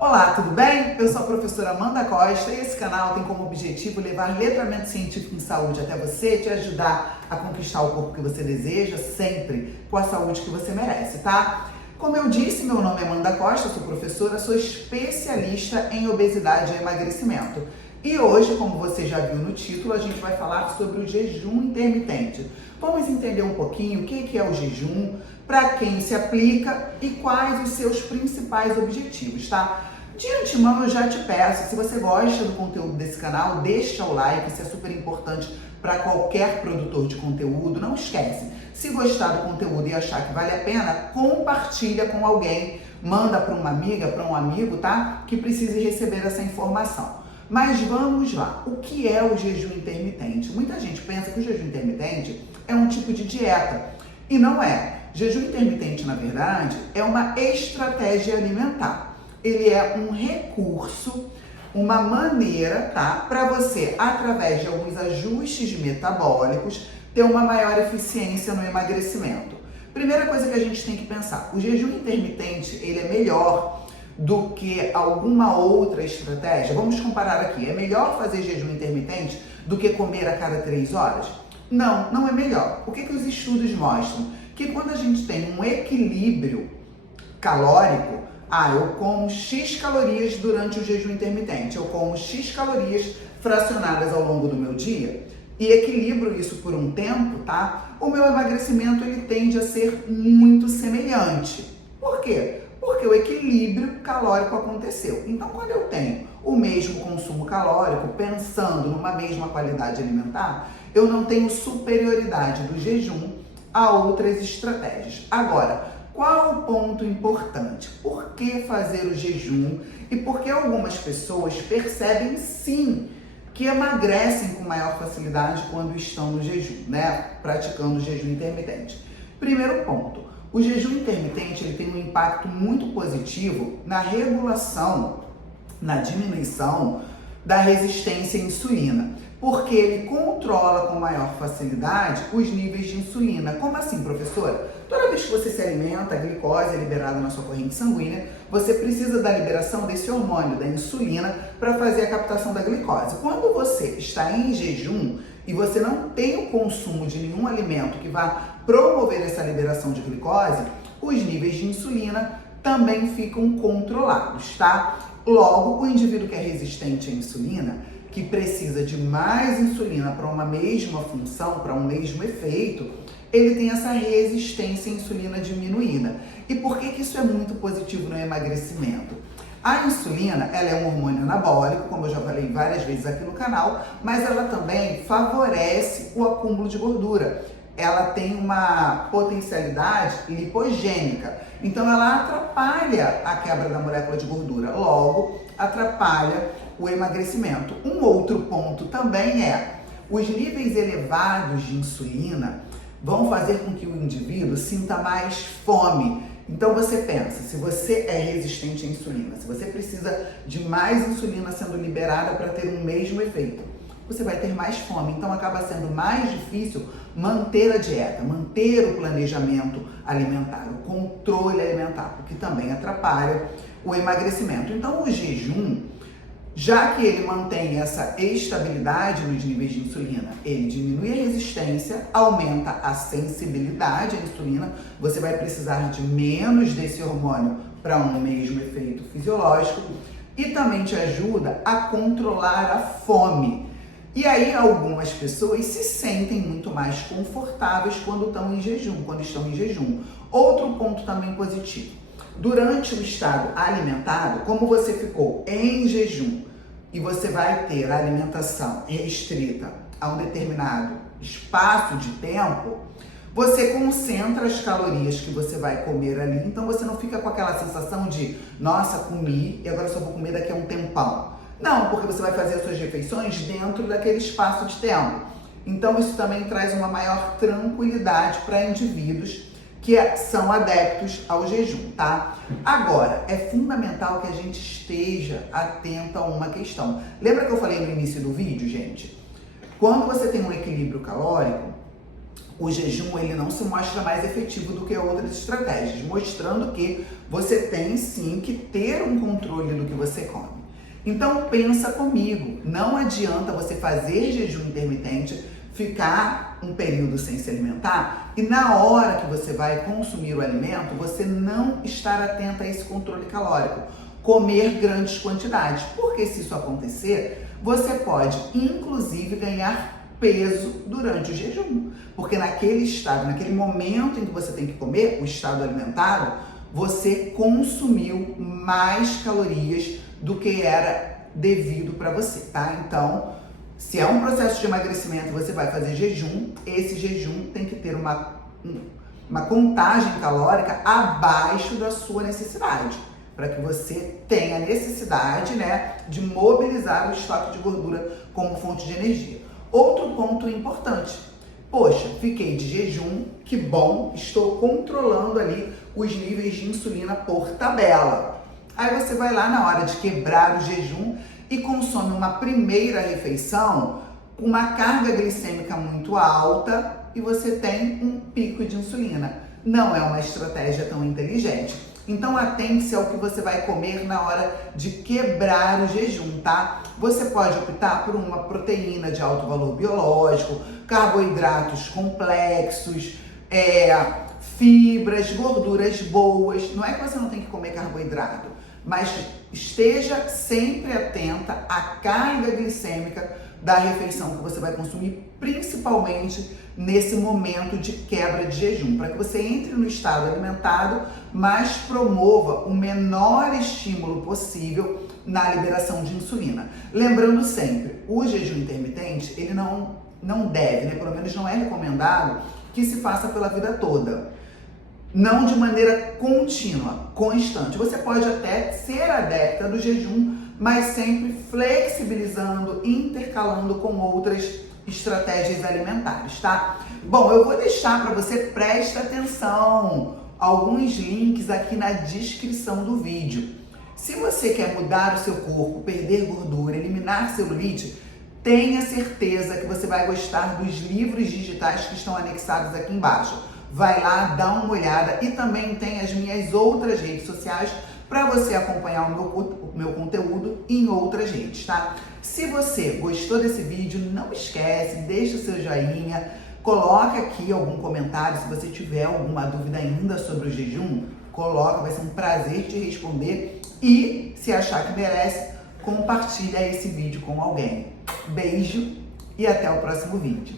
Olá, tudo bem? Eu sou a professora Amanda Costa e esse canal tem como objetivo levar letramento científico em saúde até você, te ajudar a conquistar o corpo que você deseja, sempre com a saúde que você merece, tá? Como eu disse, meu nome é Amanda Costa, sou professora, sou especialista em obesidade e emagrecimento. E hoje, como você já viu no título, a gente vai falar sobre o jejum intermitente. Vamos entender um pouquinho o que é o jejum, para quem se aplica e quais os seus principais objetivos, tá? De antemão, eu já te peço, se você gosta do conteúdo desse canal, deixa o like, isso é super importante para qualquer produtor de conteúdo. Não esquece, se gostar do conteúdo e achar que vale a pena, compartilha com alguém, manda para uma amiga, para um amigo, tá? Que precise receber essa informação. Mas vamos lá, o que é o jejum intermitente? Muita gente pensa que o jejum intermitente é um tipo de dieta e não é. Jejum intermitente, na verdade, é uma estratégia alimentar. Ele é um recurso, uma maneira, tá? Para você, através de alguns ajustes metabólicos, ter uma maior eficiência no emagrecimento. Primeira coisa que a gente tem que pensar, o jejum intermitente, ele é melhor do que alguma outra estratégia? Vamos comparar aqui. É melhor fazer jejum intermitente do que comer a cada 3 horas? Não, não é melhor. O que os estudos mostram? Que quando a gente tem um equilíbrio calórico, eu como X calorias durante o jejum intermitente, eu como X calorias fracionadas ao longo do meu dia e equilibro isso por um tempo, tá? O meu emagrecimento ele tende a ser muito semelhante. Por quê? Porque o equilíbrio calórico aconteceu. Então, quando eu tenho o mesmo consumo calórico, pensando numa mesma qualidade alimentar, eu não tenho superioridade do jejum a outras estratégias. Agora, qual o ponto importante? Por que fazer o jejum e por que algumas pessoas percebem sim que emagrecem com maior facilidade quando estão no jejum, né? Praticando o jejum intermitente. Primeiro ponto, o jejum intermitente ele tem um impacto muito positivo na regulação, na diminuição da resistência à insulina, porque ele controla com maior facilidade os níveis de insulina. Como assim, professora? Toda vez que você se alimenta, a glicose é liberada na sua corrente sanguínea, você precisa da liberação desse hormônio, da insulina, para fazer a captação da glicose. Quando você está em jejum e você não tem o consumo de nenhum alimento que vá promover essa liberação de glicose, os níveis de insulina também ficam controlados, tá? Logo, o indivíduo que é resistente à insulina, que precisa de mais insulina para uma mesma função, para um mesmo efeito, ele tem essa resistência à insulina diminuída. E por que isso é muito positivo no emagrecimento? A insulina, ela é um hormônio anabólico, como eu já falei várias vezes aqui no canal, mas ela também favorece o acúmulo de gordura. Ela tem uma potencialidade lipogênica, então ela atrapalha a quebra da molécula de gordura, logo atrapalha o emagrecimento. Um outro ponto também é, os níveis elevados de insulina vão fazer com que o indivíduo sinta mais fome. Então você pensa, se você é resistente à insulina, se você precisa de mais insulina sendo liberada para ter um mesmo efeito, você vai ter mais fome, então acaba sendo mais difícil manter a dieta, manter o planejamento alimentar, o controle alimentar, porque também atrapalha o emagrecimento. Então o jejum, já que ele mantém essa estabilidade nos níveis de insulina, ele diminui a resistência, aumenta a sensibilidade à insulina, você vai precisar de menos desse hormônio para um mesmo efeito fisiológico e também te ajuda a controlar a fome. E aí algumas pessoas se sentem muito mais confortáveis quando estão em jejum, Outro ponto também positivo. Durante o estado alimentado, como você ficou em jejum e você vai ter a alimentação restrita a um determinado espaço de tempo, você concentra as calorias que você vai comer ali, então você não fica com aquela sensação de, nossa, comi e agora só vou comer daqui a um tempão. Não, porque você vai fazer as suas refeições dentro daquele espaço de tempo. Então isso também traz uma maior tranquilidade para indivíduos que são adeptos ao jejum, tá? Agora, é fundamental que a gente esteja atento a uma questão. Lembra que eu falei no início do vídeo, gente? Quando você tem um equilíbrio calórico, o jejum ele não se mostra mais efetivo do que outras estratégias, mostrando que você tem sim que ter um controle do que você come. Então pensa comigo, não adianta você fazer jejum intermitente, ficar um período sem se alimentar e na hora que você vai consumir o alimento, você não estar atento a esse controle calórico, comer grandes quantidades, porque se isso acontecer, você pode inclusive ganhar peso durante o jejum, porque naquele estado, naquele momento em que você tem que comer, o estado alimentar, você consumiu mais calorias do que era devido para você, tá? Então, se é um processo de emagrecimento e você vai fazer jejum, esse jejum tem que ter uma contagem calórica abaixo da sua necessidade, para que você tenha a necessidade, né, de mobilizar o estoque de gordura como fonte de energia. Outro ponto importante, poxa, fiquei de jejum, que bom, estou controlando ali os níveis de insulina por tabela. Aí você vai lá na hora de quebrar o jejum e consome uma primeira refeição com uma carga glicêmica muito alta e você tem um pico de insulina. Não é uma estratégia tão inteligente. Então atente-se ao que você vai comer na hora de quebrar o jejum, tá? Você pode optar por uma proteína de alto valor biológico, carboidratos complexos, fibras, gorduras boas. Não é que você não tem que comer carboidrato, mas esteja sempre atenta à carga glicêmica da refeição que você vai consumir, principalmente nesse momento de quebra de jejum, para que você entre no estado alimentado, mas promova o menor estímulo possível na liberação de insulina. Lembrando sempre, o jejum intermitente, ele não deve, né, pelo menos não é recomendado que se faça pela vida toda. Não de maneira contínua, constante. Você pode até ser adepta do jejum, mas sempre flexibilizando, intercalando com outras estratégias alimentares, tá? Bom, eu vou deixar para você, presta atenção, alguns links aqui na descrição do vídeo. Se você quer mudar o seu corpo, perder gordura, eliminar celulite, tenha certeza que você vai gostar dos livros digitais que estão anexados aqui embaixo. Vai lá, dá uma olhada e também tem as minhas outras redes sociais para você acompanhar o meu conteúdo em outras redes, tá? Se você gostou desse vídeo, não esquece, deixa o seu joinha, coloca aqui algum comentário, se você tiver alguma dúvida ainda sobre o jejum, coloca, vai ser um prazer te responder e, se achar que merece, compartilha esse vídeo com alguém. Beijo e até o próximo vídeo.